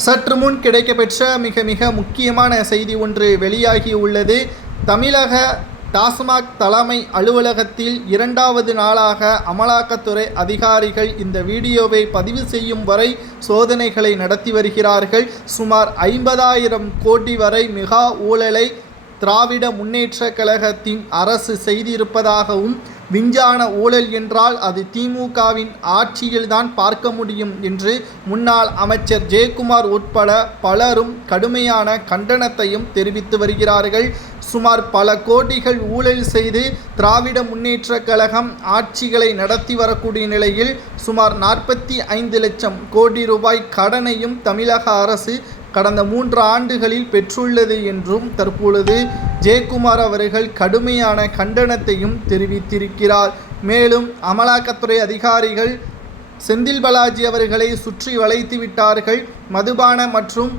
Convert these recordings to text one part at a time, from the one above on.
சற்று முன் கிடைக்கப்பெற்ற மிக முக்கியமான செய்தி ஒன்று வெளியாகியுள்ளது. தமிழக டாஸ்மாக் தலைமை அலுவலகத்தில் 2வது நாளாக அமலாக்கத்துறை அதிகாரிகள் இந்த வீடியோவை பதிவு செய்யும் வரை சோதனைகளை நடத்தி வருகிறார்கள். சுமார் 50,000 கோடி வரை மெகா ஊழலை திராவிட முன்னேற்றக் கழகத்தின் அரசு செய்திருப்பதாகவும், விஞ்ஞான ஊழல் என்றால் அது திமுகவின் ஆட்சியில்தான் பார்க்க முடியும் என்று முன்னாள் அமைச்சர் ஜெயக்குமார் உட்பட பலரும் கடுமையான கண்டனத்தையும் தெரிவித்து வருகிறார்கள். சுமார் பல கோடிகள் ஊழல் செய்து திராவிட முன்னேற்றக் கழகம் ஆட்சிகளை நடத்தி வரக்கூடிய நிலையில் சுமார் 45 லட்சம் கோடி ரூபாய் கடனையும் தமிழக அரசு கடந்த 3 ஆண்டுகளில் பெற்றுள்ளது என்றும் தற்பொழுது ஜெயக்குமார் அவர்கள் கடுமையான கண்டனத்தையும் தெரிவித்திருக்கிறார். மேலும் அமலாக்கத்துறை அதிகாரிகள் செந்தில் பாலாஜி அவர்களை சுற்றி வளைத்து விட்டார்கள். மதுபான மற்றும்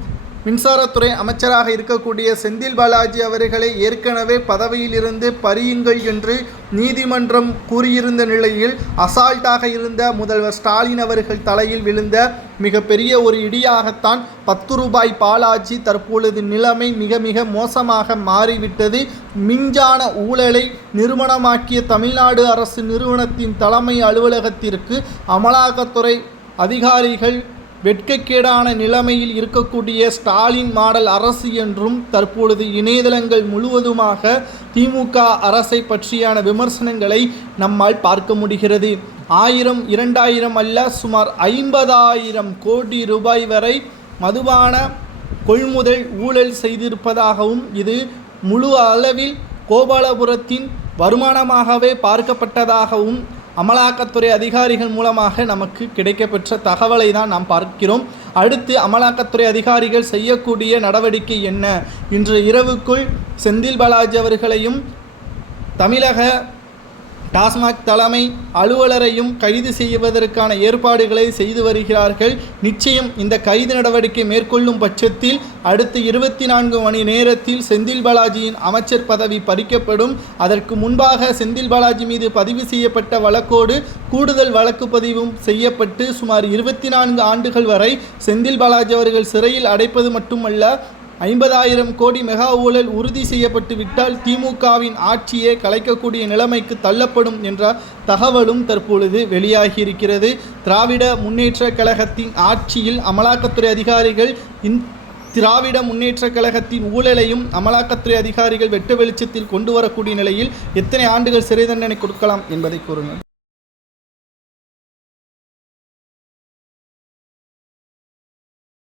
மின்சாரத்துறை அமைச்சராக இருக்கக்கூடிய செந்தில் பாலாஜி அவர்களை ஏற்கனவே பதவியிலிருந்து பறியுங்கள் என்று நீதிமன்றம் கூறியிருந்த நிலையில் அசால்ட்டாக இருந்த முதல்வர் ஸ்டாலின் அவர்கள் தலையில் விழுந்த மிகப்பெரிய ஒரு இடியாகத்தான் 10 ரூபாய் பாலாஜி தற்பொழுது நிலைமை மிக மோசமாக மாறிவிட்டது. விஞ்ஞான ஊழலை நிறுவனமாக்கிய தமிழ்நாடு அரசு நிறுவனத்தின் தலைமை அலுவலகத்திற்கு அமலாக்கத்துறை அதிகாரிகள் வெட்கக்கேடான நிலைமையில் இருக்கக்கூடிய ஸ்டாலின் மாடல் அரசு என்றும் தற்பொழுது இணையதளங்கள் முழுவதுமாக திமுக அரசை பற்றியான விமர்சனங்களை நம்மால் பார்க்க முடிகிறது. 1000 2000 அல்ல, சுமார் 50,000 கோடி ரூபாய் வரை மதுபான கொள்முதல் ஊழல் செய்திருப்பதாகவும், இது முழு அளவில் கோபாலபுரத்தின் வருமானமாகவே பார்க்கப்பட்டதாகவும் அமலாக்கத்துறை அதிகாரிகள் மூலமாக நமக்கு கிடைக்கப்பெற்ற தகவலை தான் நாம் பார்க்கிறோம். அடுத்து அமலாக்கத்துறை அதிகாரிகள் செய்யக்கூடிய நடவடிக்கை என்ன? இன்று இரவுக்குள் செந்தில் பாலாஜி அவர்களையும் தமிழக டாஸ்மாக் தலைமை அலுவலரையும் கைது செய்வதற்கான ஏற்பாடுகளை செய்து வருகிறார்கள். நிச்சயம் இந்த கைது நடவடிக்கை மேற்கொள்ளும் பட்சத்தில் அடுத்து 24 மணி நேரத்தில் செந்தில் பாலாஜியின் அமைச்சர் பதவி பறிக்கப்படும். அதற்கு முன்பாக செந்தில் பாலாஜி மீது பதிவு செய்யப்பட்ட வழக்கோடு கூடுதல் வழக்கு பதிவும் செய்யப்பட்டு சுமார் 24 ஆண்டுகள் வரை செந்தில் பாலாஜி அவர்கள் சிறையில் அடைப்பது மட்டுமல்ல, 50,000 கோடி மெகா ஊழல் உறுதி செய்யப்பட்டு விட்டால் திமுகவின் ஆட்சியை கலைக்கக்கூடிய நிலைமைக்கு தள்ளப்படும் என்ற தகவலும் தற்பொழுது வெளியாகியிருக்கிறது. திராவிட முன்னேற்றக் கழகத்தின் ஆட்சியில் அமலாக்கத்துறை அதிகாரிகள் திராவிட முன்னேற்றக் கழகத்தின் ஊழலையும் அமலாக்கத்துறை அதிகாரிகள் வெட்ட வெளிச்சத்தில் கொண்டு வரக்கூடிய நிலையில் எத்தனை ஆண்டுகள் சிறை தண்டனை கொடுக்கலாம் என்பதை கூறுங்கள்.